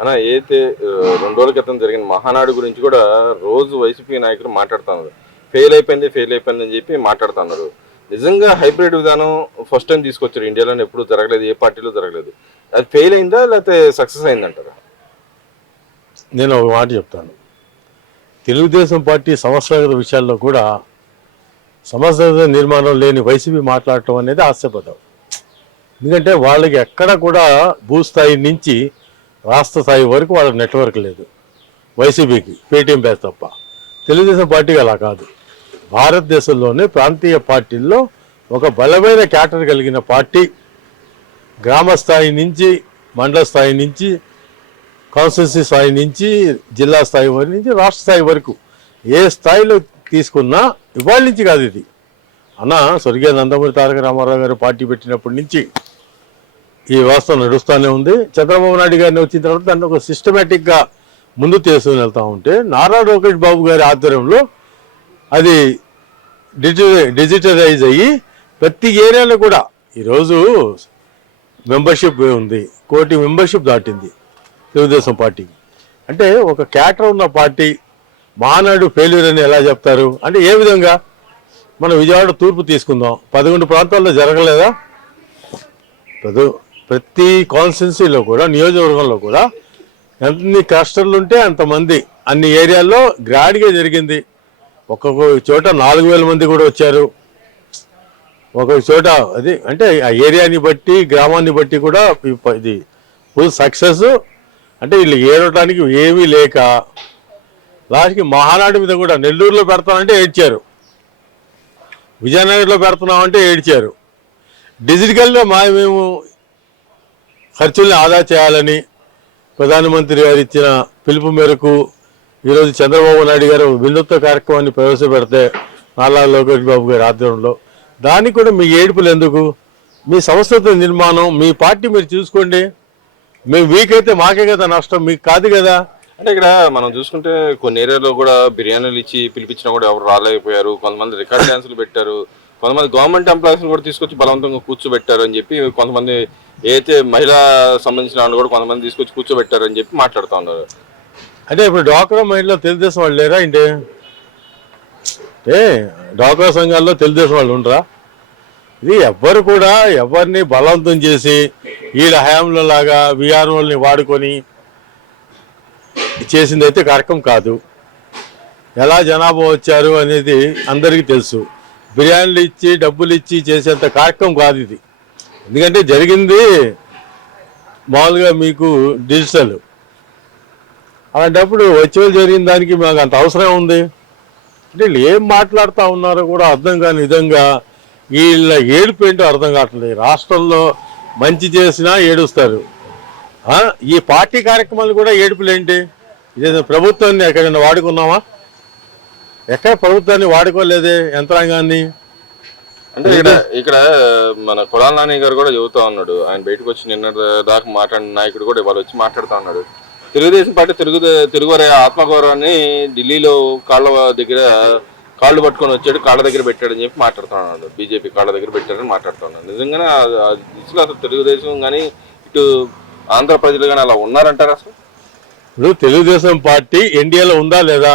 అన్న అయితే 2 రోజుల క్రితం జరిగిన మహానాడు గురించి కూడా రోజు వైసీపీ నాయకులు మాట్లాడుతున్నారు. ఫెయిల్ అయిపోయింది అని చెప్పి మాట్లాడుతున్నారు. నిజంగా హైబ్రిడ్ విధానం ఫస్ట్ టైం తీసుకొచ్చారు ఇండియాలోనే, ఎప్పుడు జరగలేదు, ఏ పార్టీలో జరగలేదు. అది ఫెయిల్ అయిందా లేకపోతే సక్సెస్ అయిందంటారా? నేను ఒక మాట చెప్తాను. తెలుగుదేశం పార్టీ సంవత్సరాల విషయాల్లో కూడా సమస్య నిర్మాణం లేని వైసీపీ మాట్లాడటం అనేది హాస్యపదం. ఎందుకంటే వాళ్ళకి ఎక్కడ కూడా భూస్థాయి నుంచి రాష్ట్ర స్థాయి వరకు వాళ్ళ నెట్వర్క్ లేదు. వైసీపీకి పేటీఎం బ్యాచ్ తప్ప. తెలుగుదేశం పార్టీకి అలా కాదు. భారతదేశంలోనే ప్రాంతీయ పార్టీల్లో ఒక బలమైన క్యాటర్ కలిగిన పార్టీ. గ్రామ స్థాయి నుంచి, మండల స్థాయి నుంచి, కాన్స్టిట్యూన్సీ స్థాయి నుంచి, జిల్లా స్థాయి వరకు నుంచి, రాష్ట్ర స్థాయి వరకు ఏ స్థాయిలో తీసుకున్నా ఇవాళ నుంచి కాదు ఇది. అన్న స్వర్గీయ నందమూరి తారక రామారావు గారు పార్టీ పెట్టినప్పటి నుంచి ఈ వ్యవస్థ నడుస్తూనే ఉంది. చంద్రబాబు నాయుడు గారిని వచ్చిన తర్వాత దాన్ని ఒక సిస్టమేటిక్గా ముందు తీసుకుని వెళ్తూ ఉంటే నారా లోకేష్ బాబు గారి ఆధ్వర్యంలో అది డిజిటలైజ్ అయ్యి ప్రతి ఏరియాలో కూడా ఈరోజు మెంబర్షిప్ ఉంది. 1 కోటి మెంబర్షిప్ దాటింది తెలుగుదేశం పార్టీకి. అంటే ఒక క్యాటర్ ఉన్న పార్టీ మహానాడు ఫెయిల్యూర్ అని ఎలా చెప్తారు? అంటే ఏ విధంగా? మనం విజయవాడ తూర్పు తీసుకుందాం, 11 ప్రాంతాల్లో జరగలేదా? ప్రతి కాన్స్టిట్యున్సీలో కూడా, నియోజకవర్గంలో కూడా ఎన్ని క్లస్టర్లు ఉంటే అంతమంది, అన్ని ఏరియాల్లో గ్రాండ్గా జరిగింది. ఒక్కొక్క చోట 4,000 మంది కూడా వచ్చారు. ఒక్కొక్క చోట అది అంటే ఆ ఏరియాని బట్టి, గ్రామాన్ని బట్టి కూడా ఇది ఫుల్ సక్సెస్. అంటే వీళ్ళు ఏడటానికి ఏమీ లేక లాస్ట్కి మహానాడు మీద కూడా నెల్లూరులో పెడతామంటే ఏడ్చారు, విజయనగరంలో పెడుతున్నామంటే ఏడ్చారు. డిజిటల్గా మేము ఖర్చుల్ని ఆదా చేయాలని ప్రధానమంత్రి గారు ఇచ్చిన పిలుపు మేరకు ఈరోజు చంద్రబాబు నాయుడు గారు వినూత్న కార్యక్రమాన్ని ప్రవేశపెడితే నారా లోకేష్ బాబు గారి ఆధ్వర్యంలో, దానికి కూడా మీ ఏడుపులు ఎందుకు? మీ సంస్థ నిర్మాణం, మీ పార్టీ మీరు చూసుకోండి. మేము వీకైతే మాకే కదా నష్టం, మీకు కాదు కదా. అంటే ఇక్కడ మనం చూసుకుంటే కొన్ని ఏరియాలో కూడా బిర్యానీలు ఇచ్చి పిలిపించినా కూడా ఎవరు రాలేకపోయారు. కొంతమంది రికార్డ్ డ్యాన్సులు పెట్టారు. కొంతమంది గవర్నమెంట్ ఎంప్లాయీస్ కూడా తీసుకొచ్చి బలవంతంగా కూర్చోబెట్టారు అని చెప్పి, కొంతమంది ఏదైతే మహిళా సంబంధించిన వాళ్ళు కూడా కొంతమంది తీసుకొచ్చి కూర్చోబెట్టారు అని చెప్పి మాట్లాడుతూ ఉన్నారు. అంటే ఇప్పుడు డ్వాక్రా మహిళలో తెలుగుదేశం వాళ్ళు లేరా? అంటే డ్వాక్రా సంఘాల్లో తెలుగుదేశం వాళ్ళు ఉండరా? ఇది ఎవ్వరు కూడా ఎవరిని బలవంతం చేసి వీళ్ళ హయాంలో లాగా వీఆర్ఓల్ని వాడుకొని చేసింది అయితే కార్యక్రమం కాదు. ఎలా జనాభా వచ్చారు అనేది అందరికీ తెలుసు. బిర్యానీలు ఇచ్చి డబ్బులు ఇచ్చి చేసేంత కార్యక్రమం కాదు ఇది. ఎందుకంటే జరిగింది మామూలుగా మీకు డిజిటల్. అలాంటప్పుడు వచ్చేవాళ్ళు జరిగిన దానికి మాకు అంత అవసరం ఉంది అంటే వీళ్ళు ఏం మాట్లాడుతూ ఉన్నారో కూడా అర్థం కాని విధంగా వీళ్ళ ఏడుపు ఏంటో అర్థం కావట్లేదు. రాష్ట్రంలో మంచి చేసినా ఏడుస్తారు. ఈ పార్టీ కార్యక్రమాలు కూడా ఏడుపులేంటి? ఇదే ప్రభుత్వాన్ని ఎక్కడైనా వాడుకున్నామా? ఎక్కడ ప్రభుత్వాన్ని వాడుకోలేదే, యంత్రాంగాన్ని. అంటే ఇక్కడ మన కొడాల నాని గారు కూడా చెబుతా ఉన్నాడు. ఆయన బయటకు వచ్చి నిన్న దాకా మాట్లాడిన నాయకుడు కూడా ఇవాళ వచ్చి మాట్లాడుతూ ఉన్నాడు. తెలుగుదేశం పార్టీ తెలుగువారి ఆత్మగౌరవాన్ని ఢిల్లీలో కాళ్ళు పట్టుకొని వచ్చాడు, కాళ్ళ దగ్గర పెట్టాడని చెప్పి మాట్లాడుతున్నాడు. బీజేపీ కాళ్ళ దగ్గర పెట్టాడని మాట్లాడుతున్నాడు. నిజంగానే అసలు తెలుగుదేశం కానీ ఇటు ఆంధ్ర ప్రజలు కానీ అలా ఉన్నారంటారు అసలు? ఇప్పుడు తెలుగుదేశం పార్టీ ఎన్డీఏలో ఉందా లేదా?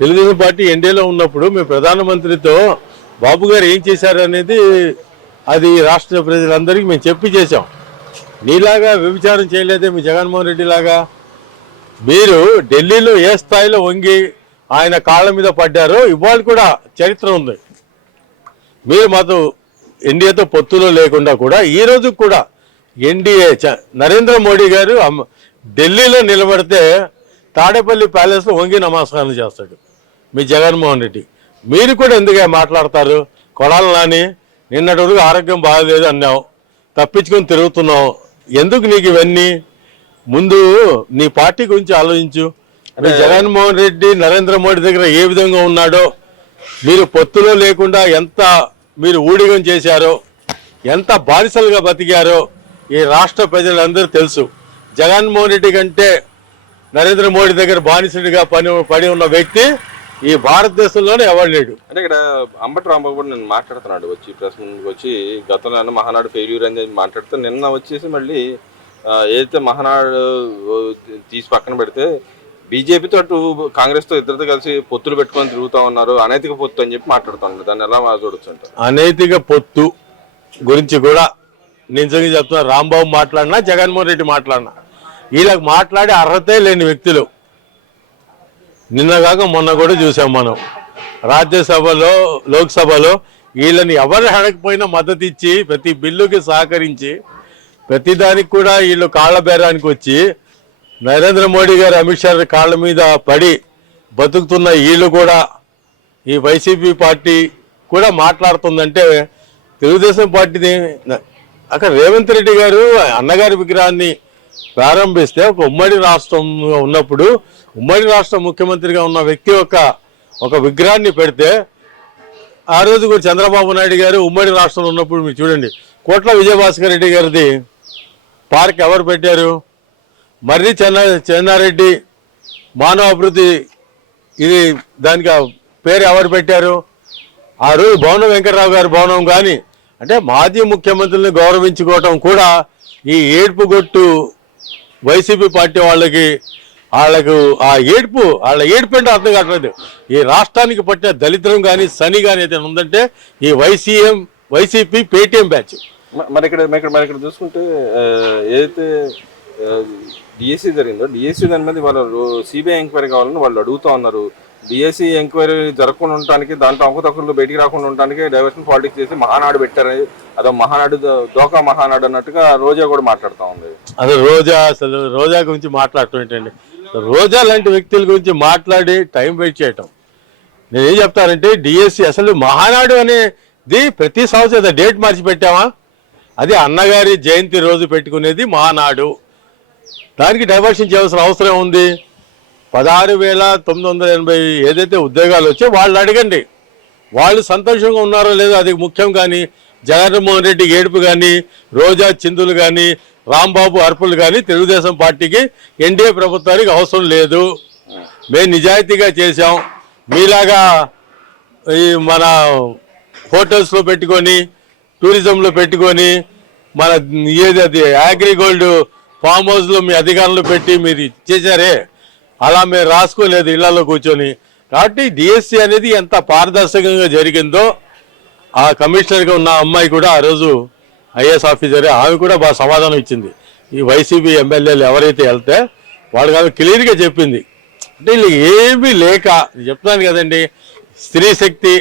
తెలుగుదేశం పార్టీ ఎన్డీఏలో ఉన్నప్పుడు మేము ప్రధానమంత్రితో బాబు గారు ఏం చేశారు అనేది అది రాష్ట్ర ప్రజలందరికీ మేము చెప్పి చేశాం. నీలాగా వ్యభిచారం చేయలేదే మీ జగన్మోహన్ రెడ్డి లాగా. మీరు ఢిల్లీలో ఏ స్థాయిలో వంగి ఆయన కాళ్ళ మీద పడ్డారో ఇవాళ కూడా చరిత్ర ఉంది. మీరు మాతో ఎన్డీఏతో పొత్తులో లేకుండా కూడా ఈ రోజు కూడా ఎన్డీఏ నరేంద్ర మోడీ గారు ఢిల్లీలో నిలబడితే తాడేపల్లి ప్యాలెస్లో వంగి నమస్కారం చేస్తాడు మీ జగన్మోహన్ రెడ్డి. మీరు కూడా ఎందుకు మాట్లాడతారు? కొడాలి నాని నిన్నటి వరకు ఆరోగ్యం బాగలేదు అన్నావు, తప్పించుకొని తిరుగుతున్నావు. ఎందుకు నీకు ఇవన్నీ? ముందు నీ పార్టీ గురించి ఆలోచించు. జగన్మోహన్ రెడ్డి నరేంద్ర మోడీ దగ్గర ఏ విధంగా ఉన్నాడో, మీరు పొత్తులో లేకుండా ఎంత మీరు ఊడిగం చేశారో, ఎంత బానిసలుగా బతికారో ఈ రాష్ట్ర ప్రజలందరూ తెలుసు. జగన్మోహన్ రెడ్డి కంటే నరేంద్ర మోడీ దగ్గర బానిసడిగా పడి ఉన్న వ్యక్తి ఈ భారతదేశంలోనే ఎవరు లేడు. అంటే ఇక్కడ అంబటి రాంబాబు కూడా నేను మాట్లాడుతున్నాడు వచ్చి ప్రెస్ ముందుకు వచ్చి, గతంలో మహానాడు ఫెయిల్యూర్ అనేది మాట్లాడుతూ నిన్న వచ్చేసి మళ్ళీ ఏదైతే మహానాడు తీసి పక్కన పెడితే బీజేపీతో అటు కాంగ్రెస్ తో ఇద్దరితో కలిసి పొత్తులు పెట్టుకొని తిరుగుతా ఉన్నారు, అనైతిక పొత్తు అని చెప్పి మాట్లాడుతున్నారు. దాన్ని ఎలా చూడొచ్చు అంటారు? అనైతిక పొత్తు గురించి కూడా నిజంగా చెప్తున్నా, రాంబాబు మాట్లాడినా జగన్మోహన్ రెడ్డి మాట్లాడినా వీళ్ళకి మాట్లాడే అర్హతే లేని వ్యక్తులు. నిన్నగాక మొన్న కూడా చూసాం మనం రాజ్యసభలో లోక్సభలో వీళ్ళని ఎవరు అడగకపోయినా మద్దతు ఇచ్చి ప్రతి బిల్లుకి సహకరించి ప్రతిదానికి కూడా వీళ్ళు కాళ్ళ బేరానికి వచ్చి నరేంద్ర మోడీ గారు అమిత్ షా కాళ్ళ మీద పడి బతుకుతున్న వీళ్ళు కూడా ఈ వైసీపీ పార్టీ కూడా మాట్లాడుతుందంటే తెలుగుదేశం పార్టీని అక్కడ రేవంత్ రెడ్డి గారు అన్నగారి విగ్రహాన్ని ప్రారంభిస్తే ఒక ఉమ్మడి రాష్ట్రం ఉన్నప్పుడు ఉమ్మడి రాష్ట్ర ముఖ్యమంత్రిగా ఉన్న వ్యక్తి ఒక విగ్రహాన్ని పెడితే ఆ రోజు కూడా చంద్రబాబు నాయుడు గారు ఉమ్మడి రాష్ట్రంలో ఉన్నప్పుడు మీరు చూడండి కోట్ల విజయభాస్కర్ రెడ్డి గారిది పార్క్ ఎవరు పెట్టారు? మర్రి చెన్నారెడ్డి మానవ అభివృద్ధి ఇది దానికి పేరు ఎవరు పెట్టారు? ఆ రోజు భవనం వెంకటరావు గారి భవనం కానీ అంటే మాజీ ముఖ్యమంత్రుల్ని గౌరవించుకోవటం కూడా ఈ ఏడుపు గొట్టు వైసీపీ పార్టీ వాళ్ళకు వాళ్ళ ఏడుపు అంటే అర్థం కావట్లేదు. ఈ రాష్ట్రానికి పట్టిన దళిద్రం కానీ శని కానీ అయితే ఉందంటే ఈ వైసీపీ పేటీఎం బ్యాచ్. మరి ఇక్కడ చూసుకుంటే ఏదైతే డిఎస్సి జరిగిందో డిఎస్సి దాని మీద వాళ్ళు సిబిఐ ఎంక్వైరీ కావాలని వాళ్ళు అడుగుతా ఉన్నారు. డిఎస్సి ఎంక్వైరీ జరగకుండా ఉండటానికి దాంట్లో అవకతవకలు బయటికి రాకుండా ఉండటానికి డైవర్షన్ పాలిటిక్స్ చేసి మహానాడు పెట్టారని అదో మహానాడు దోకా మహానాడు అన్నట్టుగా రోజా కూడా మాట్లాడుతూ ఉంది. అసలు రోజా గురించి మాట్లాడటం ఏంటండి? రోజా లాంటి వ్యక్తుల గురించి మాట్లాడి టైం వేస్ట్ చేయటం. నేను ఏం చెప్తానంటే డిఎస్సి అసలు మహానాడు అనేది ప్రతి సంవత్సరం డేట్ మార్చి పెట్టామా? అది అన్నగారి జయంతి రోజు పెట్టుకునేది మహానాడు. దానికి డైవర్షన్ చేయాల్సిన అవసరం ఉంది. 16,980 ఏదైతే ఉద్యోగాలు వచ్చాయో వాళ్ళు అడగండి, వాళ్ళు సంతోషంగా ఉన్నారో లేదో అది ముఖ్యం. కానీ జగన్మోహన్ రెడ్డి ఏడుపు కానీ రోజా చిందులు కానీ రాంబాబు అర్పులు కానీ తెలుగుదేశం పార్టీకి ఎన్డీఏ ప్రభుత్వానికి అవసరం లేదు. మేము నిజాయితీగా చేశాం. మీలాగా ఈ మన హోటల్స్లో పెట్టుకొని టూరిజంలో పెట్టుకొని మన ఏది అగ్రిగోల్డ్ ఫామ్ హౌస్లో మీ అధికారంలో పెట్టి మీరు చేశారే, అలా మేము రాసుకోలేదు ఇళ్లలో కూర్చొని. కాబట్టి డిఎస్సి అనేది ఎంత పారదర్శకంగా జరిగిందో ఆ కమిషనర్గా ఉన్న అమ్మాయి కూడా ఆ రోజు ఐఏఎస్ ఆఫీసరే, ఆమె కూడా బాగా సమాధానం ఇచ్చింది. ఈ వైసీపీ ఎమ్మెల్యేలు ఎవరైతే వెళ్తే వాళ్ళకి ఆమె క్లియర్గా చెప్పింది. అంటే వీళ్ళు ఏమీ లేక చెప్తున్నాను కదండి, స్త్రీ శక్తి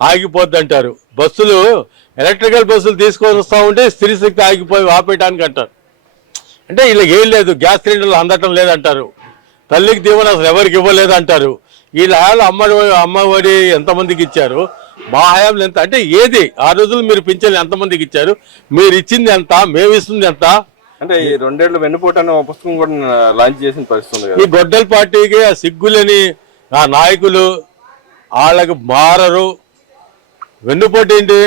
ఆగిపోద్ది అంటారు. బస్సులు ఎలక్ట్రికల్ బస్సులు తీసుకొని వస్తూ ఉంటే స్త్రీ శక్తి ఆగిపోయి ఆపేయడానికి అంటారు. అంటే వీళ్ళకి ఏం లేదు, గ్యాస్ సిలిండర్లు అందటం లేదంటారు, తల్లికి దీవెన అసలు ఎవరికి ఇవ్వలేదు అంటారు. వీళ్ళ అమ్మఒడి ఎంతమందికి ఇచ్చారు, మా హయాంలో ఎంత, అంటే ఏది ఆ రోజులు మీరు పింఛన్లు ఎంతమందికి ఇచ్చారు, మీరు ఇచ్చింది ఎంత, మేము ఇస్తుంది ఎంత? అంటే ఈ 2 ఏళ్ల వెన్నుపోటు అనే పుస్తకం కూడా లాంచ్ చేసిన పరిస్థితి. ఈ గొడ్డల పార్టీకి ఆ సిగ్గులేని ఆ నాయకులు వాళ్ళకి మారరు. వెన్నుపోటు ఏంటి?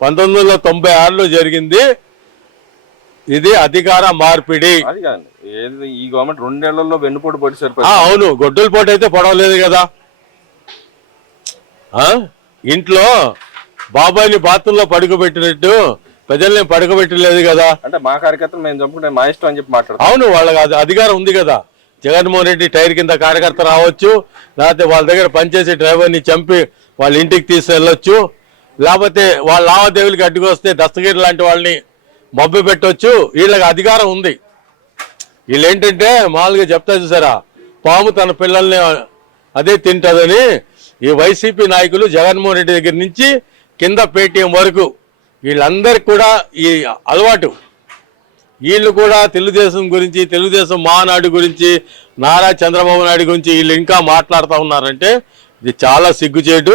1996లో జరిగింది. ఇది అధికార మార్పిడి. ఈ గవర్నమెంట్ 2 ఏళ్లలో వెన్నుపోటు పొడిచారు. అవును, గొడ్డల పోటు అయితే పొడవలేదు కదా. ఇంట్లో బాబాయిని బాత్రూంలో పడుకోబెట్టినట్టు ప్రజల్ని పడుకోబెట్టలేదు కదా. అంటే మా కార్యకర్తలు మేము చంపుకుంటే మా ఇష్టం అని చెప్పి మాట్లాడు. అవును, వాళ్ళకి అధికారం ఉంది కదా. జగన్మోహన్ రెడ్డి టైర్ కింద కార్యకర్త రావచ్చు, లేకపోతే వాళ్ళ దగ్గర పనిచేసే డ్రైవర్ని చంపి వాళ్ళ ఇంటికి తీసుకెళ్ళొచ్చు, లేకపోతే వాళ్ళ లావాదేవీలకి అడ్డుకొస్తే దస్తగిరి లాంటి వాళ్ళని మబ్బు పెట్టవచ్చు. వీళ్ళకి అధికారం ఉంది. వీళ్ళు ఏంటంటే మామూలుగా చెప్తా చూసారా, పాము తన పిల్లల్ని అదే తింటుందని. ఈ వైసీపీ నాయకులు జగన్మోహన్ రెడ్డి దగ్గర నుంచి కింద పేటీఎం వరకు వీళ్ళందరికీ కూడా ఈ అలవాటు. వీళ్ళు కూడా తెలుగుదేశం గురించి, తెలుగుదేశం మహానాడు గురించి, నారా చంద్రబాబు నాయుడు గురించి వీళ్ళు ఇంకా మాట్లాడుతూ ఉన్నారంటే ఇది చాలా సిగ్గుచేటు.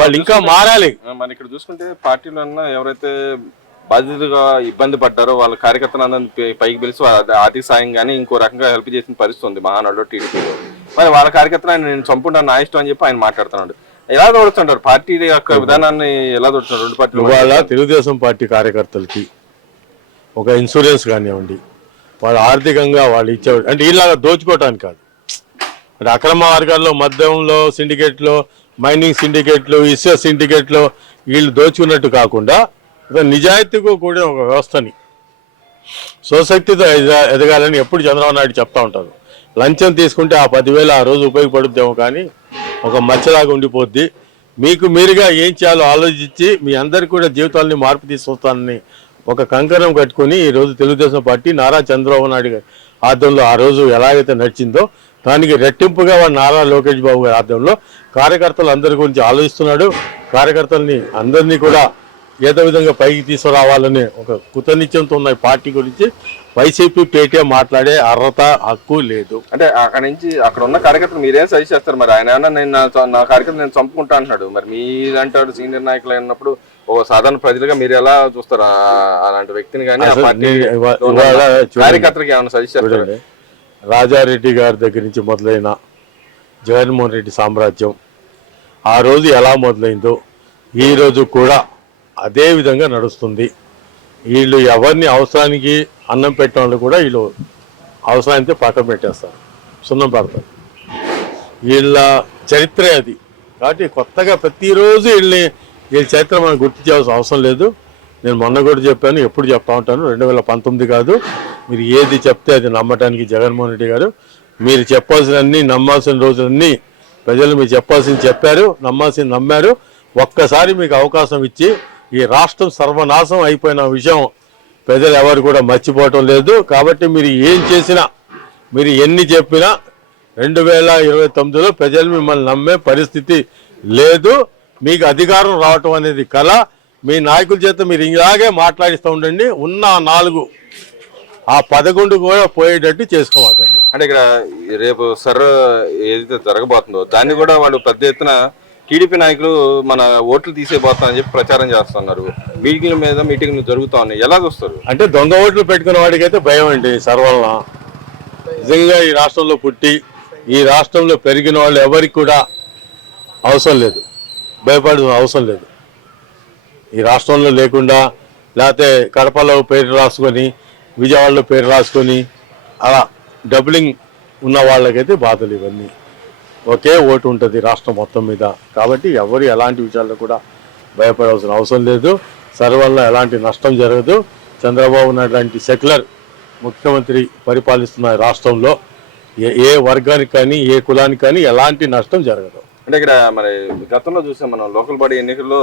వాళ్ళు ఇంకా మారాలి. మన ఇక్కడ చూసుకుంటే పార్టీలో ఎవరైతే బాధితులుగా ఇబ్బంది పడ్డారో వాళ్ళ కార్యకర్తలందరినీ పైకి పిలిచి ఆర్థిక సాయం కానీ ఇంకో రకంగా హెల్ప్ చేసిన పరిస్థితి ఉంది మహానాడులో, టీడీపీలో. మరి వాళ్ళ కార్యకర్తలు నేను చంపుకుంటాను నా ఇష్టం అని చెప్పి ఆయన మాట్లాడుతున్నాడు. ఎలా దోడుతుంటారు పార్టీ యొక్క విధానాన్ని, ఎలా దోడుతున్నారు 2 పార్టీలు? వాళ్ళ తెలుగుదేశం పార్టీ కార్యకర్తలకి ఒక ఇన్సూరెన్స్ కానివ్వండి, వాళ్ళు ఆర్థికంగా వాళ్ళు ఇచ్చేవాడు అంటే వీళ్ళగా దోచుకోవటానికి కాదు. అంటే అక్రమ మార్గాల్లో మద్యంలో సిండికేట్లో, మైనింగ్ సిండికేట్లు, ఇసుక సిండికేట్లో వీళ్ళు దోచుకున్నట్టు కాకుండా నిజాయితీగా కూడిన ఒక వ్యవస్థని స్వశక్తితో ఎదగాలని ఎప్పుడు చంద్రబాబు నాయుడు చెప్తా ఉంటారు. లంచం తీసుకుంటే ఆ 10,000 ఆ రోజు ఉపయోగపడుద్దేమో కానీ ఒక మచ్చలాగా ఉండిపోద్ది. మీకు మీరుగా ఏం చేయాలో ఆలోచించి మీ అందరికీ కూడా జీవితాలని మార్పు తీసుకొస్తానని ఒక కంకణం కట్టుకొని ఈరోజు తెలుగుదేశం పార్టీ నారా చంద్రబాబు నాయుడు గారి ఆధ్వర్యంలో ఆ రోజు ఎలాగైతే నడిచిందో దానికి రెట్టింపుగా వాడు నారా లోకేష్ బాబు గారి ఆధ్వర్యంలో కార్యకర్తలు అందరి గురించి ఆలోచిస్తున్నాడు. కార్యకర్తల్ని అందరినీ కూడా ఏదో విధంగా పైకి తీసుకురావాలనే ఒక కృతనిశ్చయంతో ఉన్న ఈ పార్టీ గురించి వైసీపీ పేటీఎం మాట్లాడే అర్హత హక్కు లేదు. అంటే అక్కడ నుంచి అక్కడ ఉన్న కార్యకర్తలు మీరేం సజెస్ట్ చేస్తారు? మరి ఆయన ఏమన్నా నేను నా కార్యకర్తలు నేను చంపుకుంటా అంటున్నాడు. మరి మీరంటాడు సీనియర్ నాయకులు అయినప్పుడు ఒక సాధారణ ప్రజలుగా మీరు ఎలా చూస్తారు అలాంటి వ్యక్తిని? కానీ ఆ పార్టీ కార్యకర్తలకు ఏమైనా సజెస్ట్ చేస్తారు? రాజారెడ్డి గారి దగ్గర నుంచి మొదలైన జగన్మోహన్ రెడ్డి సామ్రాజ్యం ఆ రోజు ఎలా మొదలైందో ఈ రోజు కూడా అదే విధంగా నడుస్తుంది. వీళ్ళు ఎవరిని అవసరానికి అన్నం పెట్టిన వాళ్ళు కూడా వీళ్ళు అవసరానికి పక్కన పెట్టేస్తారు, సున్నం పెడతారు. వీళ్ళ చరిత్రే అది. కాబట్టి కొత్తగా ప్రతిరోజు వీళ్ళ చరిత్ర మనం గుర్తు చేయాల్సిన అవసరం లేదు. నేను మొన్న కూడా చెప్పాను, ఎప్పుడు చెప్తా ఉంటాను, 2019 కాదు, మీరు ఏది చెప్తే అది నమ్మటానికి జగన్మోహన్ రెడ్డి గారు మీరు చెప్పాల్సినన్ని నమ్మాల్సిన రోజులన్నీ ప్రజలు మీరు చెప్పాల్సింది చెప్పారు, నమ్మాల్సింది నమ్మారు. ఒక్కసారి మీకు అవకాశం ఇచ్చి ఈ రాష్ట్రం సర్వనాశం అయిపోయిన విషయం ప్రజలు ఎవరు కూడా మర్చిపోవటం లేదు. కాబట్టి మీరు ఏం చేసినా, మీరు ఎన్ని చెప్పినా 2029లో ప్రజలు మిమ్మల్ని నమ్మే పరిస్థితి లేదు. మీకు అధికారం రావటం అనేది కళ. మీ నాయకుల చేత మీరు ఇలాగే మాట్లాడిస్తూ ఉండండి. ఉన్న 4 ఆ 11 కూడా పోయేటట్టు చేసుకోమాకండి. అంటే ఇక్కడ రేపు ఏదైతే జరగబోతుందో దాన్ని కూడా వాళ్ళు పెద్ద ఎత్తున టీడీపీ నాయకులు మన ఓట్లు తీసేయబోతామని చెప్పి ప్రచారం చేస్తున్నారు. మీటింగ్లు జరుగుతా ఉన్నాయి. ఎలా చూస్తారు? అంటే దొంగ ఓట్లు పెట్టుకున్న వాడికైతే భయం అండి సర్వలన. నిజంగా ఈ రాష్ట్రంలో పుట్టి ఈ రాష్ట్రంలో పెరిగిన వాళ్ళు ఎవరికి కూడా అవసరం లేదు, భయపడాల్సిన అవసరం లేదు. ఈ రాష్ట్రంలో లేకుండా లేకపోతే కడపలో పేరు రాసుకొని విజయవాడలో పేరు రాసుకొని అలా డబ్లింగ్ ఉన్న వాళ్ళకైతే బాధలు ఇవన్నీ. ఒకే ఓటు ఉంటుంది రాష్ట్రం మొత్తం మీద. కాబట్టి ఎవరు ఎలాంటి విషయాల్లో కూడా భయపడాల్సిన అవసరం లేదు. సర్వల్ల ఎలాంటి నష్టం జరగదు. చంద్రబాబు నాయుడు లాంటి సెక్యులర్ ముఖ్యమంత్రి పరిపాలిస్తున్న రాష్ట్రంలో ఏ వర్గానికి కానీ ఏ కులానికి కానీ ఎలాంటి నష్టం జరగదు. అంటే ఇక్కడ మరి గతంలో చూసాం మనం, లోకల్ బాడీ ఎన్నికల్లో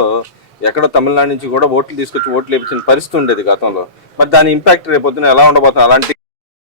ఎక్కడో తమిళనాడు నుంచి కూడా ఓట్లు తీసుకొచ్చి ఓట్లు వేయించిన పరిస్థితి ఉండేది గతంలో. మరి దాని ఇంపాక్ట్ రేపొద్దున ఎలా ఉండబోతుంది? అలాంటి